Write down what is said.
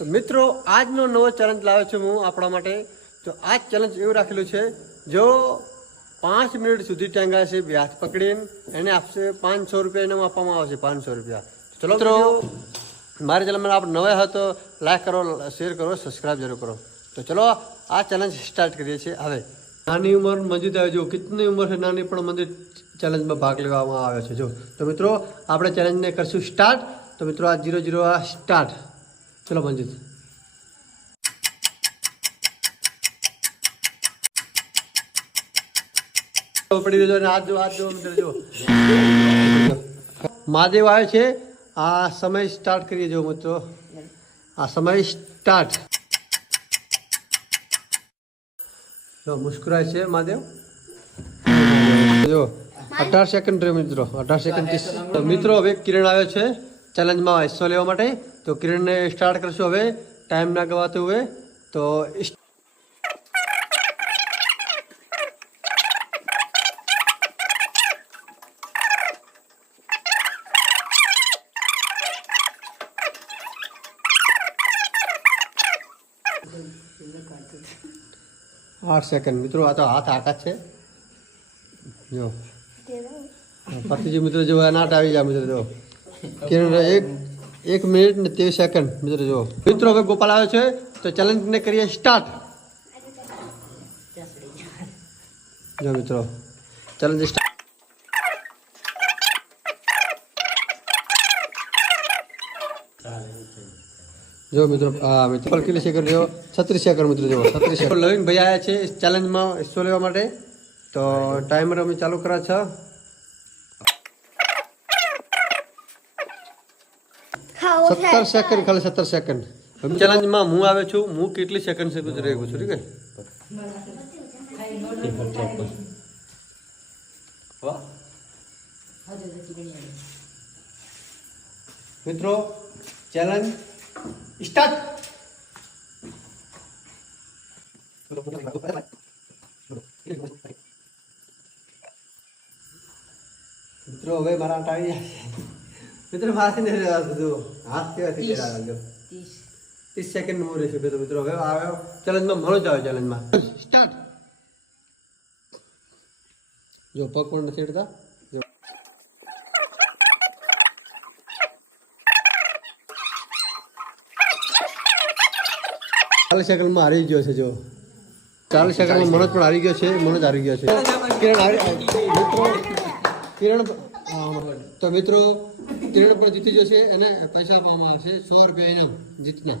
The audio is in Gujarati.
તો મિત્રો આજનો નવો ચેલેન્જ લાવ્યો છું હું આપણા માટે। તો આ ચેલેન્જ એવું રાખેલું છે, જો 5 મિનિટ સુધી ટેંગા છે બે હાથ પકડીને એને આપશે 500 રૂપિયા ઇનામ આપવામાં આવશે। 500 રૂપિયા। ચલો મિત્રો, મારી ચેનલમાં આપ નવા હોય તો લાઈક કરો, શેર કરો, સબસ્ક્રાઇબ જરૂર કરો। તો ચલો આ ચેલેન્જ સ્ટાર્ટ કરીએ છીએ। હવે નાની ઉંમર મંજિત આવે, જો કેટલી ઉંમર છે નાની પણ મંજિત ચેલેન્જમાં ભાગ લેવામાં આવે છે। જો તો મિત્રો આપણે ચેલેન્જને કરશું સ્ટાર્ટ। તો મિત્રો આ 0-0 આ સ્ટાર્ટ। चलो मंजित पड़ी रहो ने आज जो मित्र जो महादेव आए छे। आ समय स्टार्ट करिए जो मित्रों, आ समय स्टार्ट। जो मुस्कुराए छे महादेव जो 18 सेकंड रे मित्रों, 18 सेकंड। तो मित्रों હવે કિરણ આવ્યો છે ચેલેન્જમાં હિસ્સો લેવા માટે। तो किरण ने स्टार्ट करशो। હવે टाइम ना गवाते हुए तो 8 सेकंड मित्रों। आ तो हाथ आकाश है जो पतिजी मित्र जो है नाट આવી ગયા मित्र। जो किरण एक मिनिट ने 23 सेकंड मित्र। जो मित्रों હવે ગોપાલ આવ્યો છે તો ચેલેન્જ ને કરીએ સ્ટાર્ટ। જો મિત્રો ચેલેન્જ સ્ટાર્ટ। જો મિત્રો મિત્ર કેટલી સેકન્ડ રહ્યો? 36 સેકન્ડ मित्र। જો 36 સેકન્ડ। લવિંગ ભાઈ આયા છે ચેલેન્જમાં હિસ્સો લેવા માટે। તો ટાઈમર અમે ચાલુ કરા છે। 17 સેકન્ડ, ખાલી 17 સેકન્ડ। ચેલેન્જમાં હું આવે છું, હું કેટલી સેકન્ડ છે ગુજરે છું, ઠીક છે? મિત્રો ચેલેન્જ સ્ટાર્ટ। મિત્રો હવે મારા ટાળી मित्र फासी नहीं रहा तो हाथ के ऐसे करा दो 30 सेकंड में रह चुके। तो मित्रों હવે આવ્યો ચેલેન્જ માં મળો જાવ। ચેલેન્જ માં સ્ટાર્ટ। જો પગ પણ નથી અડતા। જો 40 સેકન્ડ માં હારી ગયો છે। જો 40 સેકન્ડ માં મનોજ પણ હારી ગયો છે। મનોજ હારી ગયો છે। કિરણ હારી મિત્રો કિરણ તો મિત્રો કિરણ પણ જીતી જશે અને પૈસા આપવામાં આવશે 100 રૂપિયા ઇનામ જીતના।